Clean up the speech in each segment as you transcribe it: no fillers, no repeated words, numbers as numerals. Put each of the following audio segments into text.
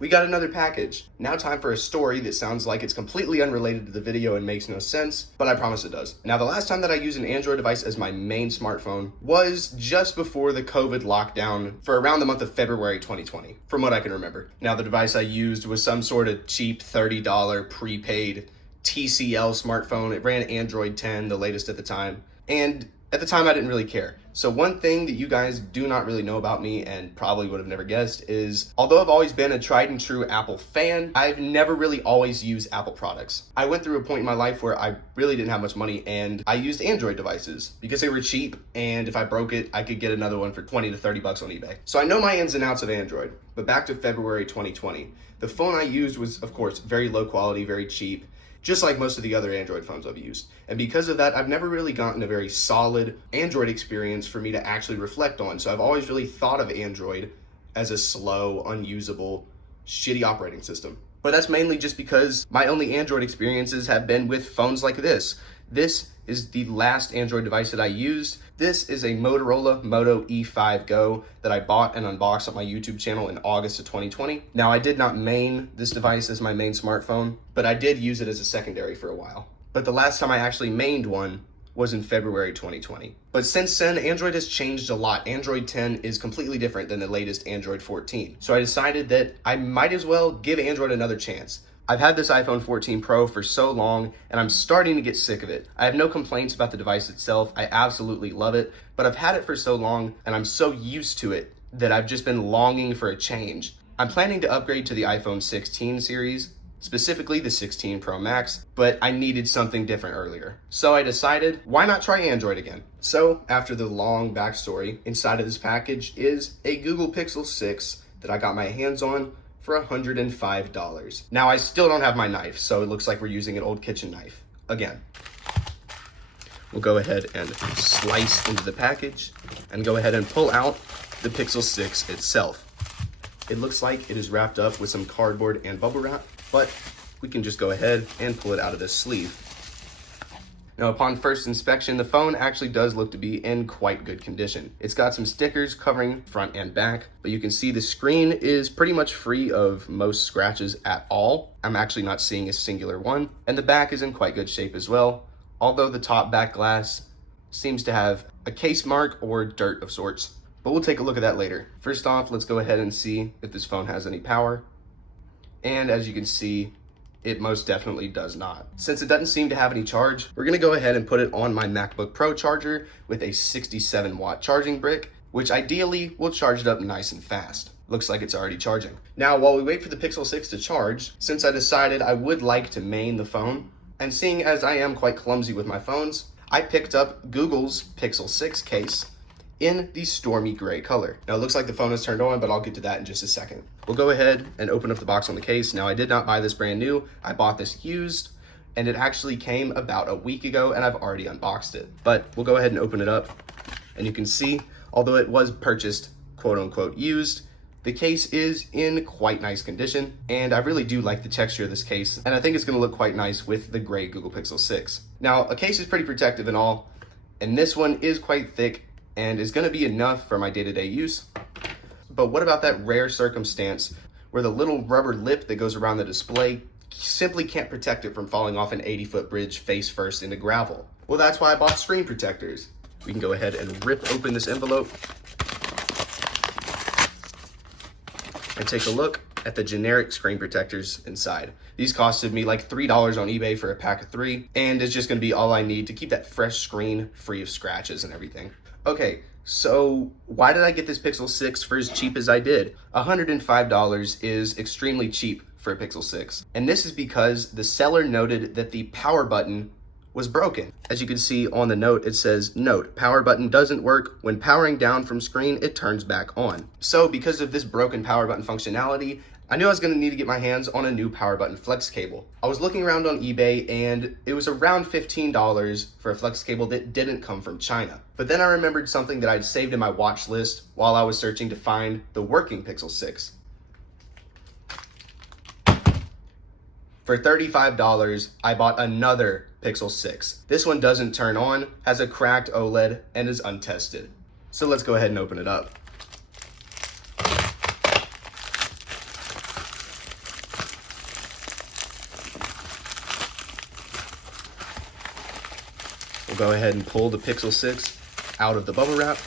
we got another package. Now time for a story that sounds like it's completely unrelated to the video and makes no sense, but I promise it does. Now, the last time that I used an Android device as my main smartphone was just before the COVID lockdown for around the month of February 2020, from what I can remember. Now, the device I used was some sort of cheap $30 prepaid TCL smartphone. It ran Android 10, the latest at the time. And at the time, I didn't really care. So one thing that you guys do not really know about me and probably would have never guessed is, although I've always been a tried and true Apple fan, I've never really always used Apple products. I went through a point in my life where I really didn't have much money and I used Android devices because they were cheap, and if I broke it, I could get another one for 20 to 30 bucks on eBay. So I know my ins and outs of Android, but back to February 2020. The phone I used was, of course, very low quality, very cheap, just like most of the other Android phones I've used. And because of that, I've never really gotten a very solid Android experience for me to actually reflect on. So I've always really thought of Android as a slow, unusable, shitty operating system. But that's mainly just because my only Android experiences have been with phones like this. This is the last Android device that I used. This is a Motorola Moto E5 Go that I bought and unboxed on my YouTube channel in August of 2020. Now, I did not main this device as my main smartphone, but I did use it as a secondary for a while. But the last time I actually mained one was in February 2020. But since then, Android has changed a lot. Android 10 is completely different than the latest Android 14. So I decided that I might as well give Android another chance. I've had this iPhone 14 Pro for so long, and I'm starting to get sick of it. I have no complaints about the device itself. I absolutely love it, but I've had it for so long, and I'm so used to it that I've just been longing for a change. I'm planning to upgrade to the iPhone 16 series, specifically the 16 Pro Max, but I needed something different earlier. So I decided, why not try Android again? So after the long backstory, inside of this package is a Google Pixel 6 that I got my hands on for $105. Now, I still don't have my knife, so it looks like we're using an old kitchen knife again. We'll go ahead and slice into the package and go ahead and pull out the Pixel 6 itself. It looks like it is wrapped up with some cardboard and bubble wrap, but we can just go ahead and pull it out of this sleeve. Now, upon first inspection, the phone actually does look to be in quite good condition. It's got some stickers covering front and back, but you can see the screen is pretty much free of most scratches at all. I'm actually not seeing a singular one, and the back is in quite good shape as well, although the top back glass seems to have a case mark or dirt of sorts. But we'll take a look at that later. First off, let's go ahead and see if this phone has any power. And as you can see, it most definitely does not. Since it doesn't seem to have any charge, we're gonna go ahead and put it on my MacBook Pro charger with a 67 watt charging brick, which ideally will charge it up nice and fast. Looks like it's already charging. Now, while we wait for the Pixel 6 to charge, since I decided I would like to main the phone, and seeing as I am quite clumsy with my phones, I picked up Google's Pixel 6 case in the stormy gray color. Now, it looks like the phone is turned on, but I'll get to that in just a second. We'll go ahead and open up the box on the case. Now, I did not buy this brand new. I bought this used, and it actually came about a week ago, and I've already unboxed it. But we'll go ahead and open it up, and you can see, although it was purchased quote-unquote used, the case is in quite nice condition, and I really do like the texture of this case, and I think it's gonna look quite nice with the gray Google Pixel 6. Now, a case is pretty protective and all, and this one is quite thick, and is gonna be enough for my day-to-day use. But what about that rare circumstance where the little rubber lip that goes around the display simply can't protect it from falling off an 80-foot bridge face first into gravel? Well, that's why I bought screen protectors. We can go ahead and rip open this envelope and take a look at the generic screen protectors inside. These costed me like $3 on eBay for a pack of 3, and it's just gonna be all I need to keep that fresh screen free of scratches and everything. Okay, so why did I get this Pixel 6 for as cheap as I did? $105 is extremely cheap for a Pixel 6. And this is because the seller noted that the power button was broken. As you can see on the note, it says, "Note, power button doesn't work. When powering down from screen, it turns back on." So because of this broken power button functionality, I knew I was gonna need to get my hands on a new power button flex cable. I was looking around on eBay and it was around $15 for a flex cable that didn't come from China. But then I remembered something that I'd saved in my watch list while I was searching to find the working Pixel 6. For $35, I bought another Pixel 6. This one doesn't turn on, has a cracked OLED, and is untested. So let's go ahead and open it up. go ahead and pull the Pixel 6 out of the bubble wrap.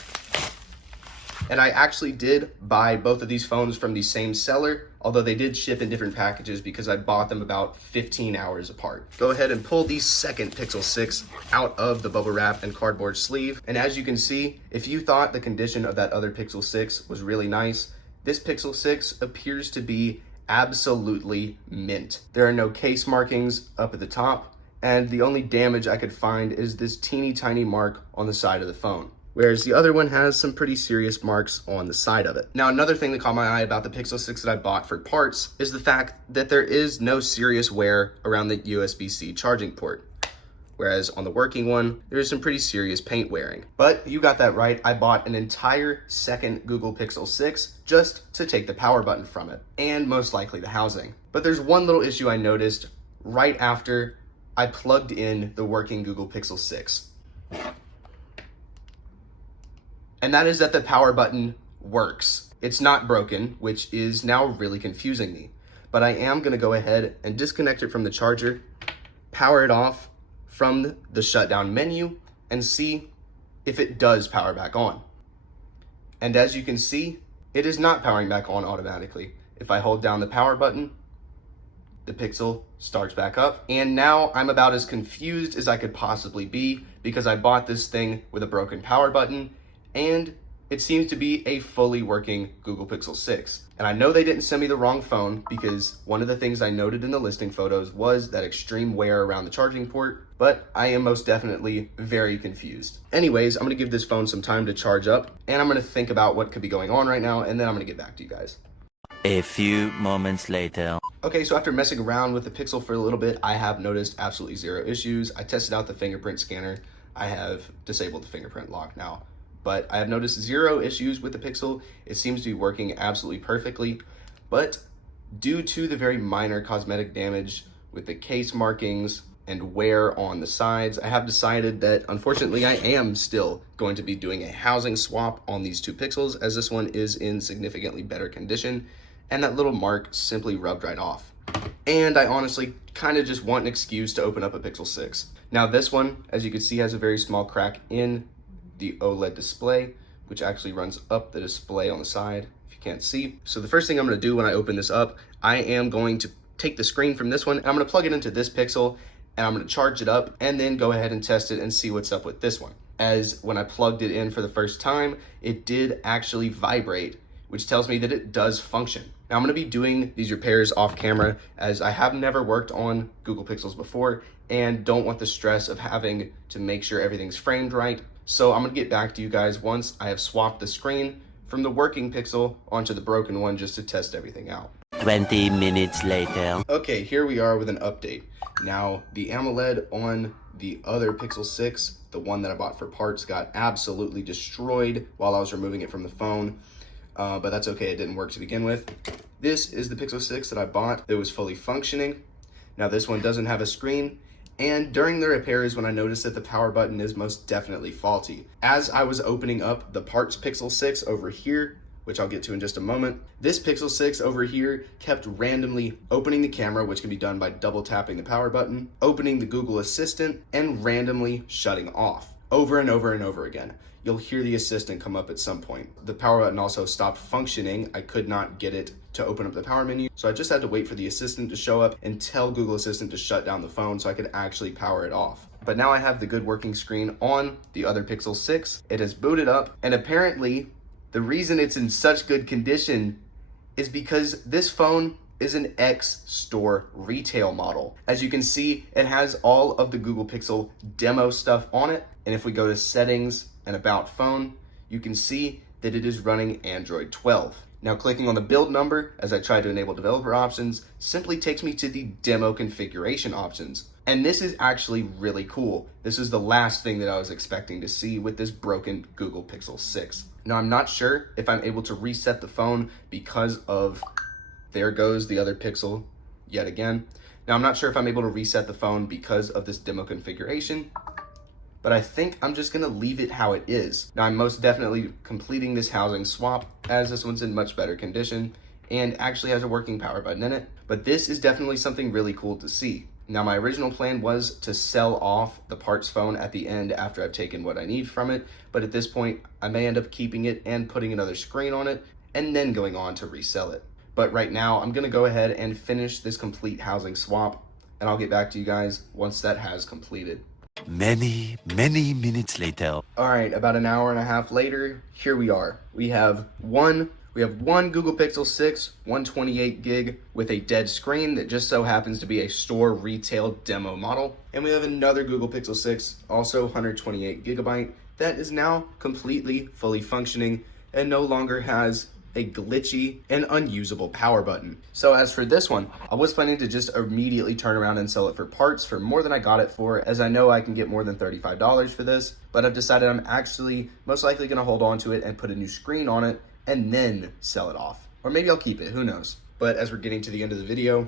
And I actually did buy both of these phones from the same seller, although they did ship in different packages because I bought them about 15 hours apart. Go ahead and pull the second Pixel 6 out of the bubble wrap and cardboard sleeve. And as you can see, if you thought the condition of that other Pixel 6 was really nice, this Pixel 6 appears to be absolutely mint. There are no case markings up at the top, and the only damage I could find is this teeny tiny mark on the side of the phone, whereas the other one has some pretty serious marks on the side of it. Now, another thing that caught my eye about the Pixel 6 that I bought for parts is the fact that there is no serious wear around the USB-C charging port, whereas on the working one, there's some pretty serious paint wearing. But you got that right, I bought an entire second Google Pixel 6 just to take the power button from it, and most likely the housing. But there's one little issue I noticed right after I plugged in the working Google Pixel 6. And that is that the power button works. It's not broken, which is now really confusing me. But I am gonna go ahead and disconnect it from the charger, power it off from the shutdown menu, and see if it does power back on. And as you can see, it is not powering back on automatically. If I hold down the power button, the Pixel starts back up. And now I'm about as confused as I could possibly be because I bought this thing with a broken power button, and it seems to be a fully working Google Pixel 6. And I know they didn't send me the wrong phone because one of the things I noted in the listing photos was that extreme wear around the charging port, but I am most definitely very confused. Anyways, I'm gonna give this phone some time to charge up, and I'm gonna think about what could be going on right now, and then I'm gonna get back to you guys. A few moments later. Okay, so after messing around with the Pixel for a little bit, I have noticed absolutely zero issues. I tested out the fingerprint scanner. I have disabled the fingerprint lock now, but I have noticed zero issues with the Pixel. It seems to be working absolutely perfectly, but due to the very minor cosmetic damage with the case markings and wear on the sides, I have decided that unfortunately I am still going to be doing a housing swap on these two Pixels, as this one is in significantly better condition, and that little mark simply rubbed right off. And I honestly kind of just want an excuse to open up a Pixel 6. Now this one, as you can see, has a very small crack in the OLED display, which actually runs up the display on the side, if you can't see. So the first thing I'm gonna do when I open this up, I am going to take the screen from this one, and I'm gonna plug it into this Pixel, and I'm gonna charge it up, and then go ahead and test it and see what's up with this one. As when I plugged it in for the first time, it did actually vibrate, which tells me that it does function. Now I'm gonna be doing these repairs off camera, as I have never worked on Google Pixels before and don't want the stress of having to make sure everything's framed right. So I'm gonna get back to you guys once I have swapped the screen from the working Pixel onto the broken one just to test everything out. 20 minutes later. Okay, here we are with an update. Now, the AMOLED on the other Pixel 6, the one that I bought for parts, got absolutely destroyed while I was removing it from the phone. But that's okay, it didn't work to begin with. This is the Pixel 6 that I bought. It was fully functioning. Now this one doesn't have a screen, and during the repairs when I noticed that the power button is most definitely faulty. As I was opening up the parts Pixel 6 over here, which I'll get to in just a moment, this Pixel 6 over here kept randomly opening the camera, which can be done by double tapping the power button, opening the Google Assistant, and randomly shutting off over and over and over again. You'll hear the Assistant come up at some point. The power button also stopped functioning. I could not get it to open up the power menu, so I just had to wait for the Assistant to show up and tell Google Assistant to shut down the phone so I could actually power it off. But now I have the good working screen on the other Pixel 6. It has booted up, and apparently the reason it's in such good condition is because this phone is an X Store retail model. As you can see, it has all of the Google Pixel demo stuff on it. And if we go to settings and about phone, you can see that it is running Android 12. Now clicking on the build number as I try to enable developer options simply takes me to the demo configuration options. And this is actually really cool. This is the last thing that I was expecting to see with this broken Google Pixel 6. Now I'm not sure if I'm able to reset the phone because of, there goes the other Pixel yet again. Now I'm not sure if I'm able to reset the phone because of this demo configuration, but I think I'm just gonna leave it how it is. Now I'm most definitely completing this housing swap as this one's in much better condition and actually has a working power button in it. But this is definitely something really cool to see. Now, my original plan was to sell off the parts phone at the end after I've taken what I need from it, but at this point, I may end up keeping it and putting another screen on it, and then going on to resell it. But right now, I'm gonna go ahead and finish this complete housing swap, and I'll get back to you guys once that has completed. Many minutes later. All right, about an hour and a half later, here we are. We have one Google Pixel 6, 128 gig with a dead screen that just so happens to be a store retail demo model. And we have another Google Pixel 6, also 128 gigabyte, that is now completely fully functioning and no longer has a glitchy and unusable power button. So as for this one, I was planning to just immediately turn around and sell it for parts for more than I got it for, as I know I can get more than $35 for this, but I've decided I'm actually most likely gonna hold on to it and put a new screen on it and then sell it off. Or maybe I'll keep it, who knows? But as we're getting to the end of the video,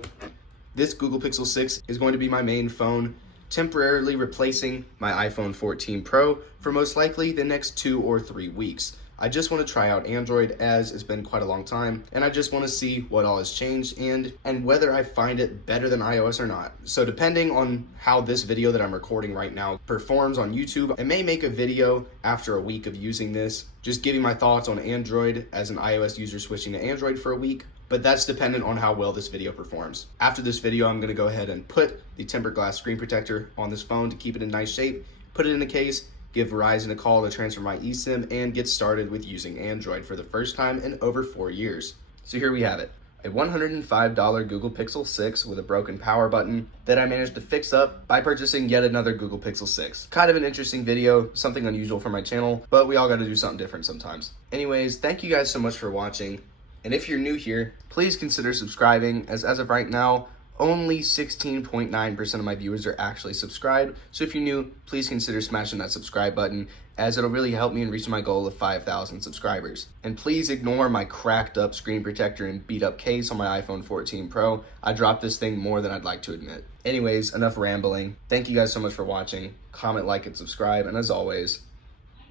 this Google Pixel 6 is going to be my main phone, temporarily replacing my iPhone 14 Pro for most likely the next 2 or 3 weeks. I just want to try out Android, as it's been quite a long time, and I just want to see what all has changed and whether I find it better than iOS or not. So depending on how this video that I'm recording right now performs on YouTube, I may make a video after a week of using this, just giving my thoughts on Android as an iOS user switching to Android for a week, but that's dependent on how well this video performs. After this video, I'm going to go ahead and put the tempered glass screen protector on this phone to keep it in nice shape, put it in a case, give Verizon a call to transfer my eSIM, and get started with using Android for the first time in over 4 years. So here we have it, a $105 Google Pixel 6 with a broken power button that I managed to fix up by purchasing yet another Google Pixel 6. Kind of an interesting video, something unusual for my channel, but we all gotta do something different sometimes. Anyways, thank you guys so much for watching, and if you're new here, please consider subscribing, as of right now, only 16.9% of my viewers are actually subscribed. So if you're new, please consider smashing that subscribe button, as it'll really help me in reaching my goal of 5,000 subscribers. And please ignore my cracked up screen protector and beat up case on my iPhone 14 Pro. I dropped this thing more than I'd like to admit. Anyways, enough rambling. Thank you guys so much for watching. Comment, like, and subscribe. And as always,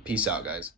peace out, guys.